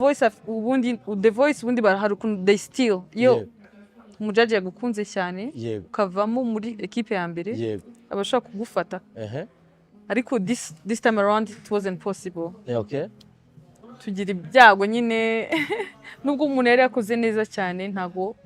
The Voice ubundi hari ukuntu they still yo umujaji yagukunze cyane ukavamo muri equipe ya mbere abashaka kugufata ariko this time around it wasn't possible. Tugira ibyago nyine nubwo umuntu yari yakoze neza cyane ntago.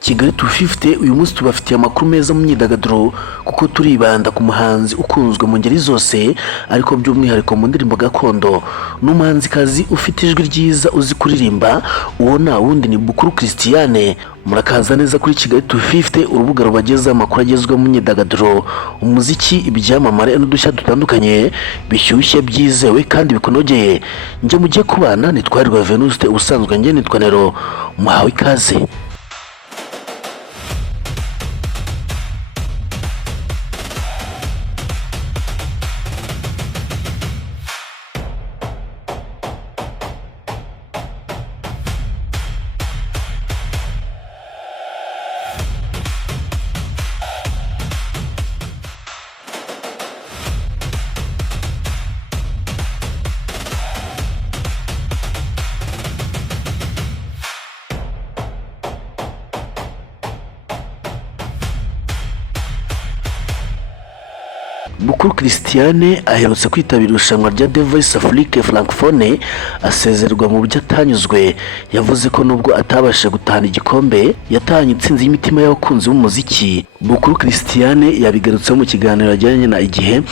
Kigali 250 uyu munsi tubafitiye amakuru meza mu myidagaduro kuko turibanda ku muhanzi ukunzwe mu ngeri zose ariko by'umwihariko mu ndirimbo gakondo n'umuhanzikazi ufite ijwi ryiza uzi kuririmba uwo nta wundi ni Bukuru Christiane. Murakaza neza kuri Kigali 250 urubuga rubageza amakuru agezweho mu myidagaduro umuziki ibyamamare n'udushya dutandukanye bishyushye byizewe kandi bikunogeye. Nje mugiye kubana nitwarirwa Venuste usanzwe nge nitwa Nero muhawe ikaze. Bukuru Christiane aherutse kwitabira irushanwa rya The Voice Afrique Francophone asezerwa mu buryo atanyuzwe. Yavuze ko nubwo atabashe gutahana igikombe yatahanye intsinzi y'imitima y'abakunzi b'umuziki. Bukuru Christiane yabigarutseho mu kiganiro ajyanye na Igihe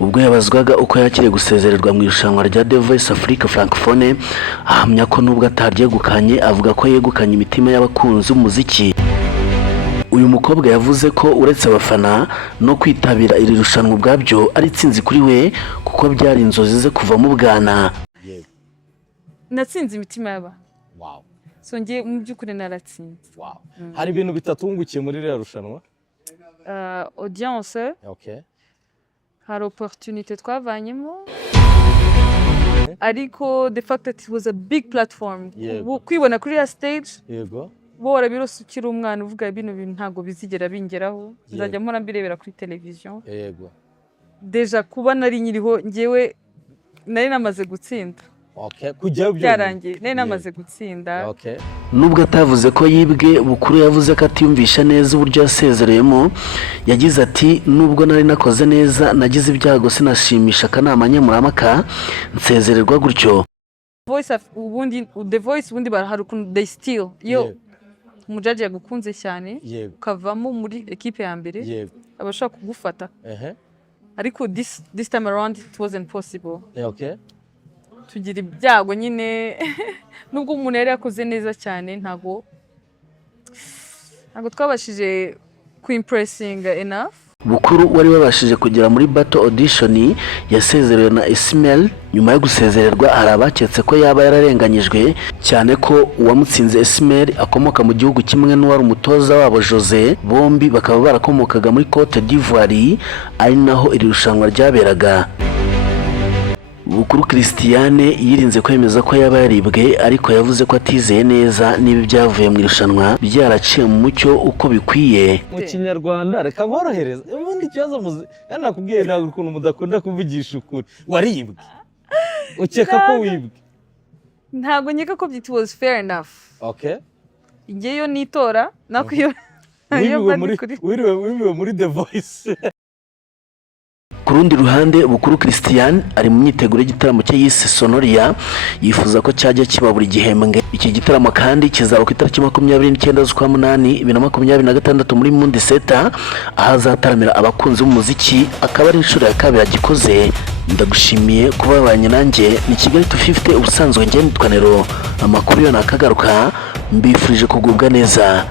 ubwo yabazwaga uko yakiriye gusezererwa mu irushanwa rya The Voice Afrique Francophone, ahamya ko nubwo ataryegukanye avuga ko yegukanye imitima y'abakunzi b'umuziki. Uyu mukobwa yavuze ko uretse abafana no kwitabira iri rushanwa ubwabyo ari intsinzi kuri we kuko byari inzozi ze kuva mu bwana. Natsinze imitima y'aba. So ngiye mu by'ukuri naratsinze. Hari ibintu bitatungukiye muri iri rushanwa? Audience. Hari opportunité twavanyemo. Ariko the fact that it was a big platform. Kwibona kuri ya stage. Bora birose ukiri umwana uvuga bino bintu ntago bizigera bingeraho nzajya mpora mbirebera kuri television. Deja kuba nari nyiriho ngewe nari namaze gutsinda. Kujya byarangiye nari namaze gutsinda. Nubwo atavuze ko yibwe, Bukuru yavuze ko atiyumvisha neza uburyo yasezereyemo. Yagize ati nubwo nari nakoze neza nagize ibyago sinashimisha akanama nyamuramaka nsezererwa gutyo. The Voice ubundi hari ukuntu they still yo umujaji yagukunze cyane ukavamo muri equipe ya mbere abashaka kugufata ariko this time around it wasn't possible. Tugira ibyago nyine nubwo umuntu yari yakoze neza cyane ntago twabashije impressing enough. Bukuru wari wabashije kugera muri battle audition yasezerewe na Ismael. Nyuma yo gusezererwa hari abaketse ko yaba yararenganyijwe cyane ko uwamutsinze Ismael akomoka mu gihugu kimwe n'uwari umutoza wabo Jose, bombi bakaba barakomokaga muri Cote d'Ivoire ari naho iri rushanwa ryaberaga. Bukuru Christiane yirinze kwemeza ko yaba yaribwe ariko yavuze ko atizeye neza niba byavuye mu irushanwa byaraciye mu mucyo uko bikwiye. Mu Kinyarwanda reka borohereza ubundi kibazo muzi nakubwiye ntabwo ukuntu mudakunda kuvugisha ukuri. Waribwe ukeka ko wibwe? Ntabwo nkeka ko it was fair enough. Ngeyo nitora nakuyo wiriwe muri The Voice. Ku rundi ruhande Bukuru Christiane ari mu myiteguro y'igitaramo cye yise Sonoria yifuza ko cyajya kiba buri gihembwe. Iki gitaramo kandi kizaba ku itariki 29 z'ukwa munani 2026 muri Mundi Center ahazataramira abakunzi b'umuziki akaba ari inshuro ya kabiri agikoze. Ndagushimiye kuba babanye nanjye ni Kigali 250 ubusanzwe nge nitwa Nero. Amakuru yo nakagaruka mbifurije kugubwa neza.